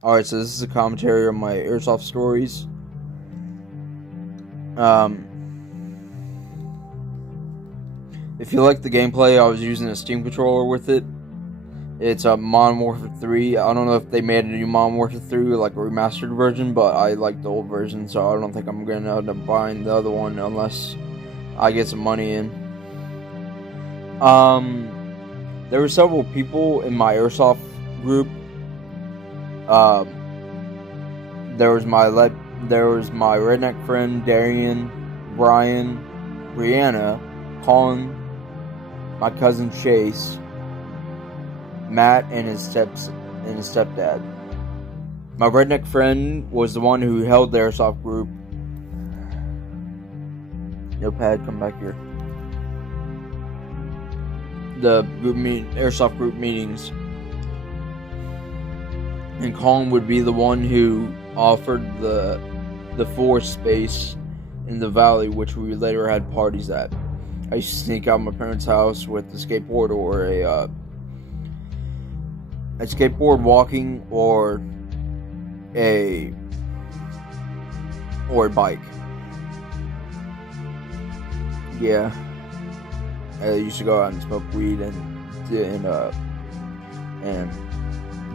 Alright, so this is a commentary on my Airsoft stories. If you like the gameplay, I was using a Steam controller with it. It's a Modern Warfare 3. I don't know if they made a new Modern Warfare 3, like a remastered version, but I like the old version, so I don't think I'm going to end up buying the other one unless I get some money in. There were several people in my Airsoft group. There was my redneck friend Darian, Brian, Brianna, Colin, my cousin Chase, Matt, and his stepdad. My redneck friend was the one who held the Airsoft group. Notepad, come back here. The Airsoft group meetings. And Colin would be the one who offered the floor space in the valley, which we later had parties at. I used to sneak out of my parents' house with a skateboard or a skateboard walking or a bike. Yeah, I used to go out and smoke weed and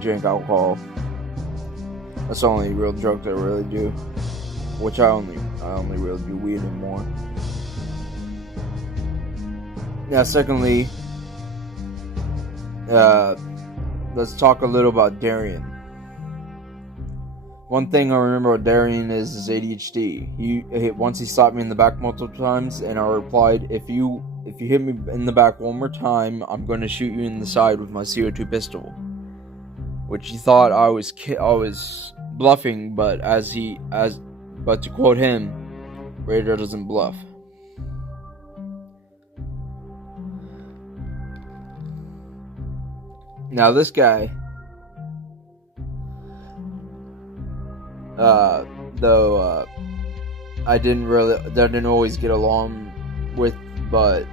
drink alcohol. That's the only real drug that I really do. Which I only really do weed anymore. Now, secondly, let's talk a little about Darian. One thing I remember about Darian is his ADHD. Once he stopped me in the back multiple times, and I replied, "If you hit me in the back one more time, I'm going to shoot you in the side with my CO2 pistol." Which he thought I was bluffing, but to quote him, "Radar doesn't bluff." Now this guy, though I didn't always get along with, but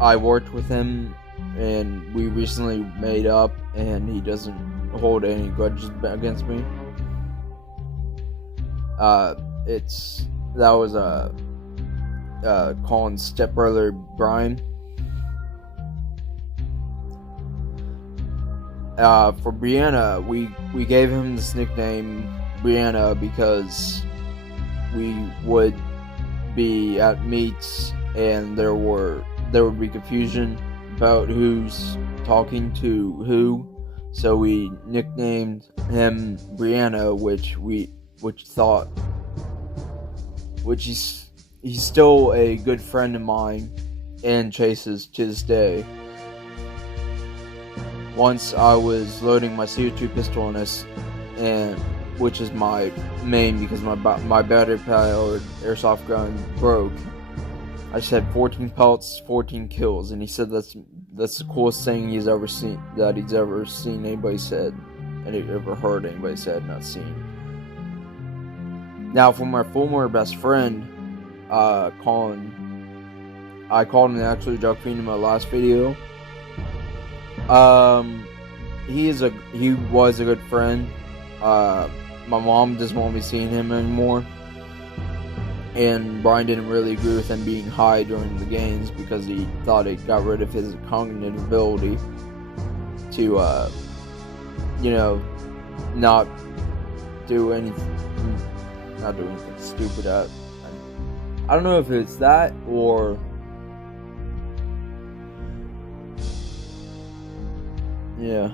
I worked with him, and we recently made up, and he doesn't hold any grudges against me. That was Colin's stepbrother Brian. For Brianna, we gave him this nickname Brianna because we would be at meets and there would be confusion about who's talking to who, so we nicknamed him Brianna, he's still a good friend of mine and Chase's to this day. Once I was loading my CO2 pistol in this, and which is my main because my battery powered airsoft gun broke. I just had 14 pellets, 14 kills, and he said that's the coolest thing he's ever seen anybody said, and ever heard anybody said, not seen. Now for my former best friend, Colin, I called him the actual drug fiend in my last video. He was a good friend. My mom doesn't want me seeing him anymore, and Brian didn't really agree with him being high during the games because he thought it got rid of his cognitive ability to, not do anything stupid. I don't know if it's that or yeah.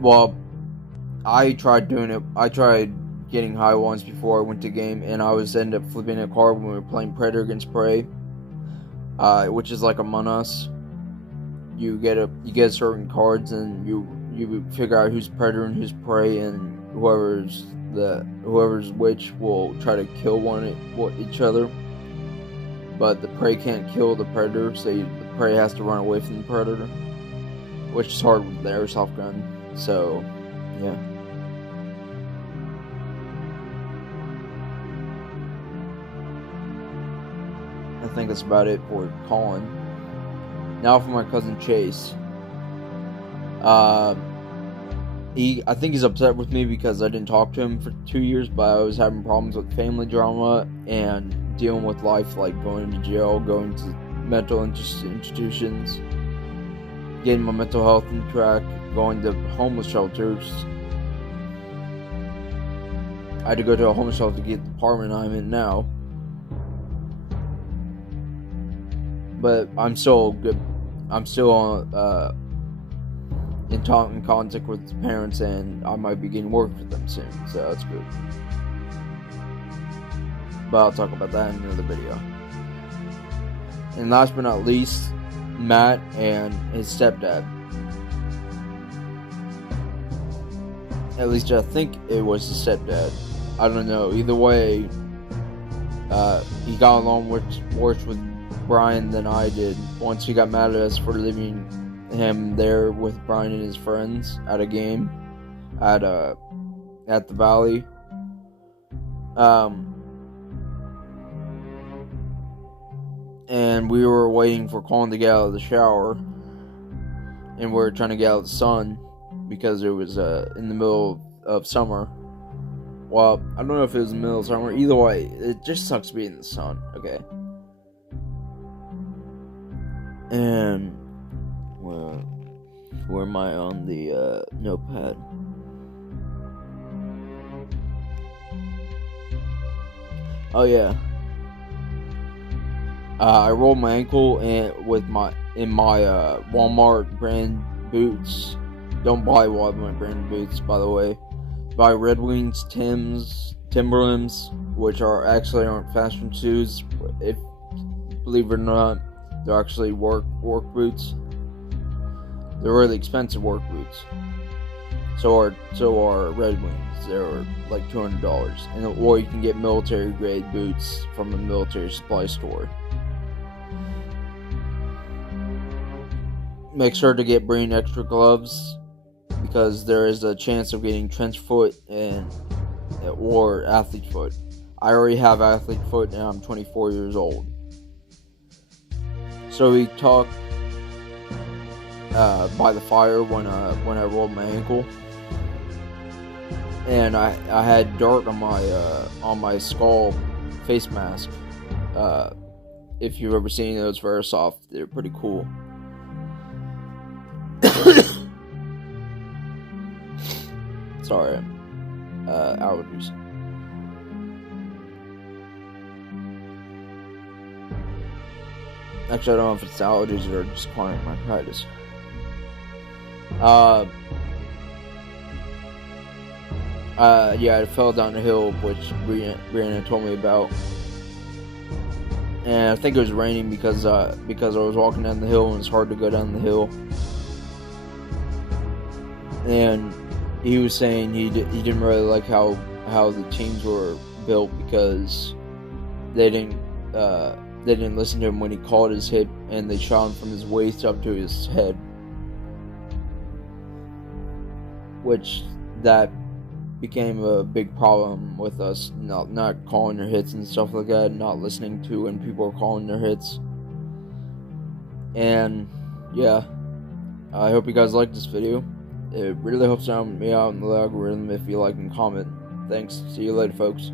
Well, I tried doing it. I tried getting high once before I went to game, and I ended up flipping a card when we were playing Predator against Prey, which is like Among Us. You get certain cards, and you figure out who's Predator and who's Prey, and whoever's which will try to kill each other. But the Prey can't kill the Predator, so the Prey has to run away from the Predator, which is hard with the airsoft gun. So, yeah. I think that's about it for Colin. Now for my cousin Chase. I think he's upset with me because I didn't talk to him for 2 years, but I was having problems with family drama and dealing with life, like going to jail, going to mental institutions, getting my mental health in track, going to homeless shelters. I had to go to a homeless shelter to get the apartment I'm in now. But I'm still good. I'm still in contact with his parents, and I might be getting work for them soon, so that's good. But I'll talk about that in another video. And last but not least, Matt and his stepdad. At least I think it was his stepdad. I don't know. Either way, he got along worse with Brian than I did. Once he got mad at us for leaving him there with Brian and his friends at a game at the Valley. And we were waiting for Colin to get out of the shower, and we were trying to get out of the sun because it was in the middle of summer. Well, I don't know if it was in the middle of summer. Either way, it just sucks being in the sun, okay? And, well, where am I on the notepad? Oh yeah. I rolled my ankle in my Walmart brand boots. Don't buy Walmart brand boots, by the way. Buy Red Wings, Timberlands, which aren't fashion shoes. If believe it or not, they're actually work boots. They're really expensive work boots. So are Red Wings. They're like $200, or you can get military grade boots from a military supply store. Make sure to bring extra gloves, because there is a chance of getting trench foot or athlete foot. I already have athlete foot, and I'm 24 years old. So we talked by the fire when I rolled my ankle, and I had dirt on my skull face mask. If you've ever seen those for Airsoft, they're pretty cool. Sorry, allergies. Actually, I don't know if it's allergies or just chronic bronchitis. Yeah, I fell down the hill, which Brianna told me about. And I think it was raining because I was walking down the hill, and it's hard to go down the hill. And he was saying he didn't really like how the teams were built, because they didn't listen to him when he called his hit, and they shot him from his waist up to his head, which that became a big problem with us, not calling their hits and stuff like that, not listening to when people are calling their hits. And yeah, I hope you guys liked this video. It really helps me out in the algorithm if you like and comment. Thanks. See you later, folks.